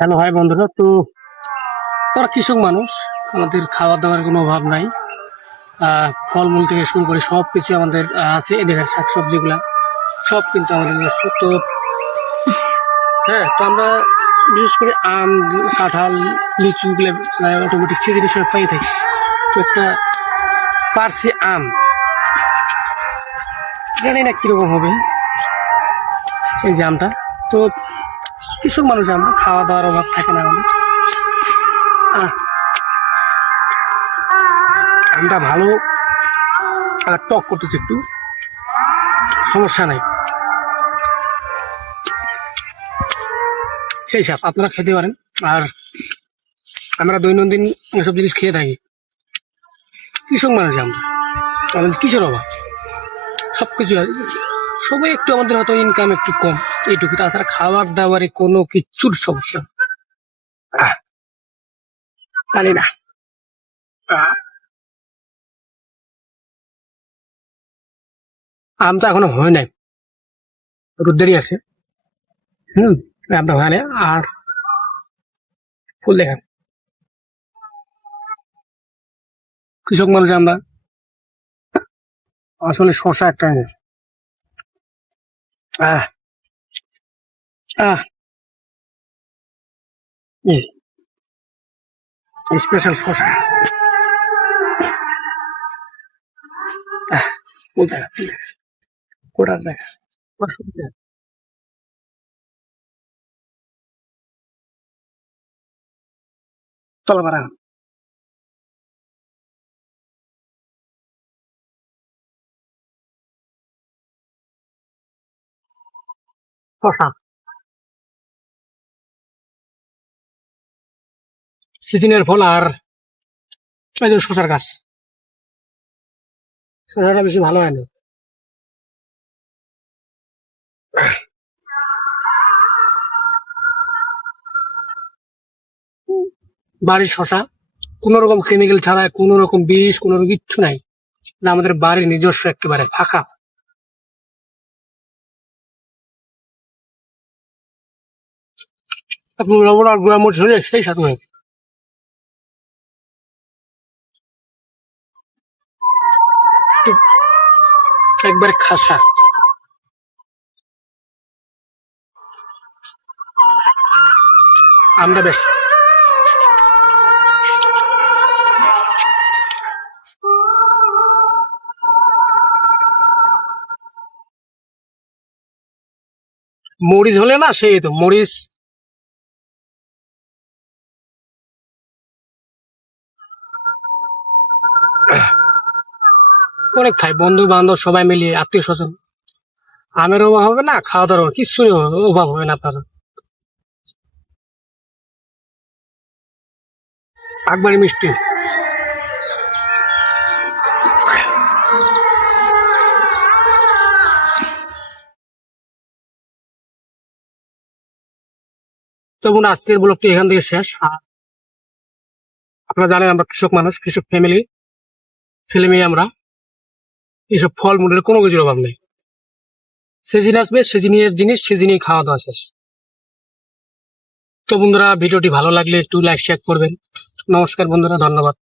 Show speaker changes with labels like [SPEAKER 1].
[SPEAKER 1] Hello hi বন্ধুরা। তো তোরা কৃষক মানুষ, আমাদের খাওয়া দাওয়ার কোনো অভাব নাই। ফলমূল থেকে শুরু করে সব কিছু আমাদের আছে। দেখেন শাকসবজিগুলা, সব কিন্তু আমাদের নিজস্ব। তো হ্যাঁ তো আমরা বিশেষ করে আম, কাঁঠাল, লিচু গুলো অটোমেটিক সিজনের সময় পাই থাকি। তো একটা পার্সি আম, জানি না কীরকম হবে। এই যে আমটা। তো কৃষক মানুষ, আমরা খাওয়া দাওয়ার অভাব থাকে না আমাদের। আমটা ভালো আর টক করতেছে একটু। সমস্যা নাই। সেই সব আপনারা খেতে পারেন। আর আমরা দৈনন্দিন এসব জিনিস খেয়ে থাকি। কৃষক মানুষ আমরা। আমাদের কিসের অভাব? সব কিছু সবাই একটু আমাদের হয়তো ইনকাম একটু কম, এইটুকু। তাছাড়া খাবার দাবারে কোনো কিচ্ছুর সমস্যা জানি না। আমটা এখনও হয় নাই। রুদ্দেরই আছে। হুম, আমটা হয় আর ফুল দেখেন কৃষক মানুষ আমরা। আসলে শশা একটা জিনিস Ah. Ah. อ่าอ่านี่ special sauce Tot la barana. বাড়ির শশা কোনো রকম কেমিক্যাল ছাড়া কোনো রকম বিষ, কোনো রকম কিচ্ছু নাই। না, আমাদের বাড়ির নিজস্ব একেবারে ফাঁকা। লবণ আর গুঁড়া মরিচ হলে সেই সাথে হয় একবারে খাসা। আমরা বেশ। মরিচ হলে না সেই তো মরিচ অনেক খাই বন্ধু বান্ধব সবাই মিলিয়ে আত্মীয় স্বজন আমের অভাব হবে না খাওয়া দাওয়ার হবে- অভাব হবে না আপনার। একবারে মিষ্টি। তো বোন আজকের ব্লগটি এখান থেকে শেষ। আর আপনারা জানেন আমরা কৃষক মানুষ, কৃষক ফ্যামিলি ছেলে মেয়ে আমরা, এসব ফল মূলের কোনো কিছুর অভাব নেই। সিজন আসবে সিজনের জিনিস সিজনেই খাওয়া দাওয়া শেষ। তো বন্ধুরা, ভিডিওটি ভালো লাগলে একটু লাইক শেয়ার করবেন। নমস্কার বন্ধুরা, ধন্যবাদ।